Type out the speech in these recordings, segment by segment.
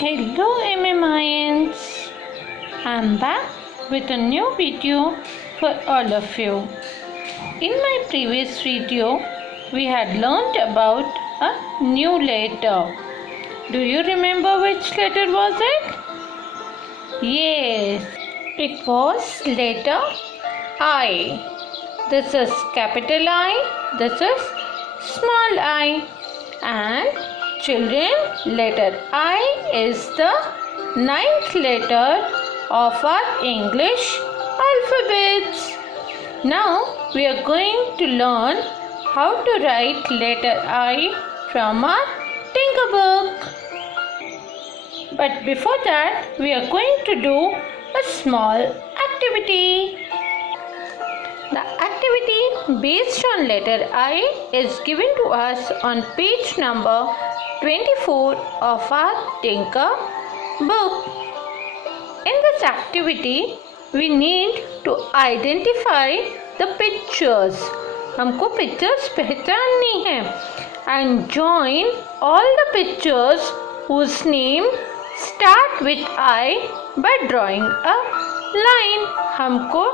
Hello MMIans, I'm back with a new video for all of you. In my previous video, we had learnt about a new letter. Do you remember which letter was it? Yes, it was letter I. This is capital I, this is small I, and children, letter I is the 9th letter of our English alphabets. Now we are going to learn how to write letter I from our Tinker book. But before that, we are going to do a small activity. The activity based on letter I is given to us on page number 24 of our Tinker book. In this activity, we need to identify the pictures. हमको pictures पहचाननी है and join all the pictures whose name start with I by drawing a line. हमको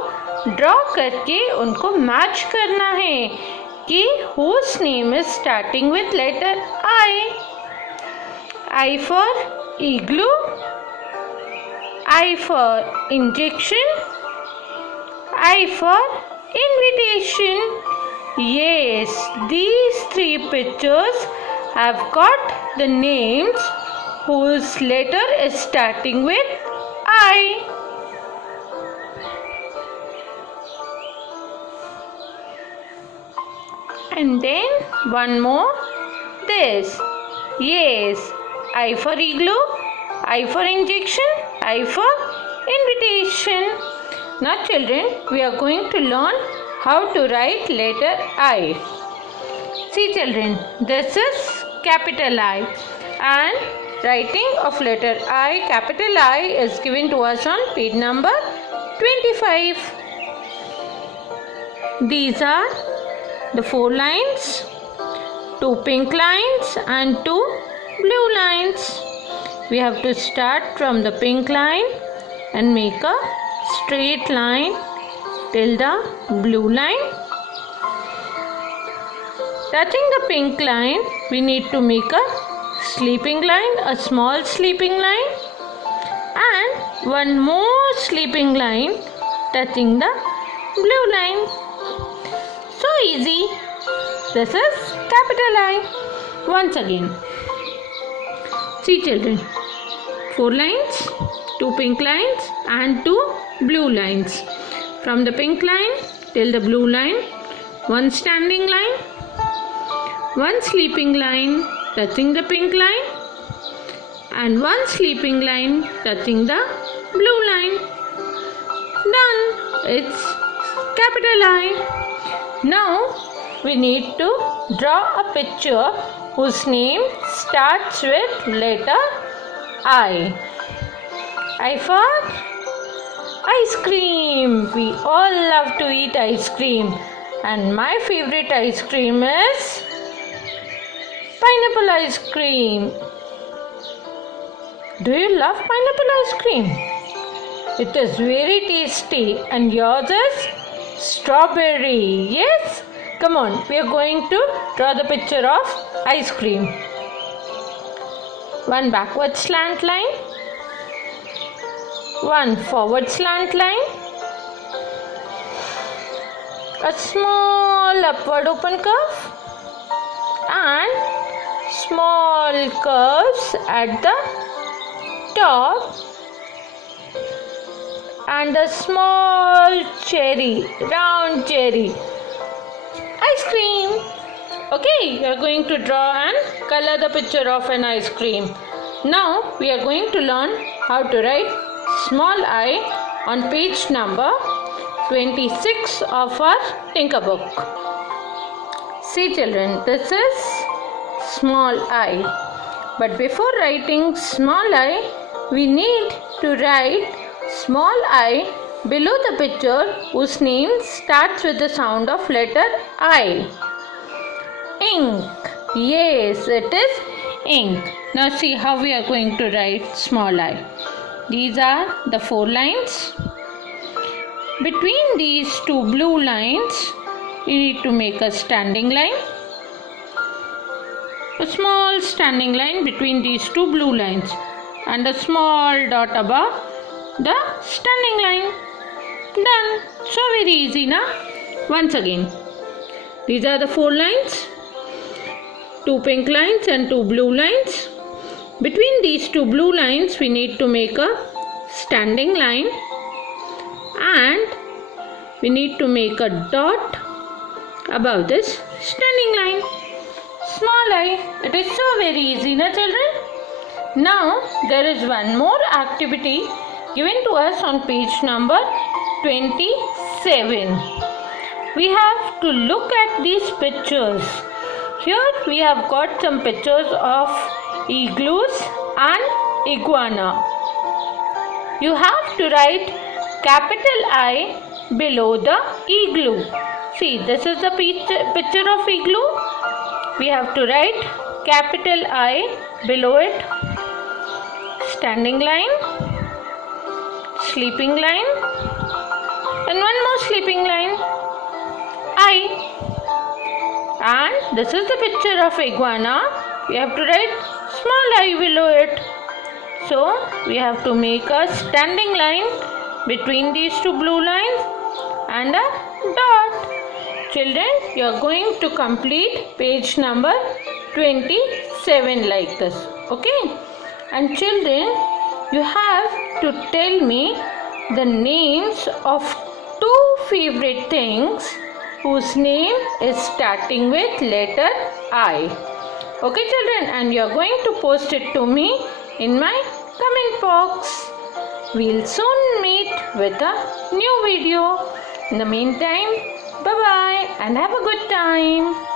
draw करके उनको match करना है कि whose name is starting with letter I. I for igloo, I for injection, I for invitation. Yes, these three pictures have got the names whose letter is starting with I. And then one more, this. Yes, I for igloo, I for injection, I for invitation. Now children, we are going to learn how to write letter I. See children, this is capital I, and writing of letter I, capital I, is given to us on page number 25. These are the 4 lines, 2 pink lines and 2 blue lines. We have to start from the pink line and make a straight line till the blue line. Touching the pink line, we need to make a sleeping line, a small sleeping line, and one more sleeping line touching the blue line. So easy. This is capital I. Once again. See children, 4 lines, 2 pink lines and 2 blue lines. From the pink line till the blue line, 1 standing line, 1 sleeping line touching the pink line, and 1 sleeping line touching the blue line. Done. It's capital I. Now we need to draw a picture whose name starts with letter I. I for ice cream. We all love to eat ice cream, and my favorite ice cream is pineapple ice cream. Do you love pineapple ice cream? It is very tasty, and yours is strawberry. Yes? Come on, we are going to draw the picture of ice cream. 1 backward slant line, 1 forward slant line, a small upward open curve, and small curves at the top, and a small cherry, round cherry ice cream. Okay, we are going to draw and color the picture of an ice cream. Now we are going to learn how to write small I on page number 26 of our Tinker book. See children, this is small I. But before writing small I, we need to write small I below the picture whose name starts with the sound of letter I. Ink. Yes, it is ink. Now see how we are going to write small I. These are the 4 lines. Between these 2 blue lines, you need to make a standing line. A small standing line between these 2 blue lines and a small dot above the standing line. Done. So very easy, na? Once again, these are the 4 lines, 2 pink lines and 2 blue lines. Between these 2 blue lines, we need to make a standing line and we need to make a dot above this standing line. Small I. It is so very easy, na children? Now there is one more activity given to us on page number 27. We have to look at these pictures. Here we have got some pictures of igloos and iguana. You have to write capital I below the igloo. See, this is the picture of igloo. We have to write capital I below it. Standing line, sleeping line, and one more sleeping line, I. And this is the picture of iguana. We have to write small I below it. So we have to make a standing line between these 2 blue lines and a dot. Children, you are going to complete page number 27 like this. Okay? And children, you have to tell me the names of 2 favorite things whose name is starting with letter I. Okay children, and you are going to post it to me in my comment box. We'll soon meet with a new video. In the meantime, bye bye and have a good time.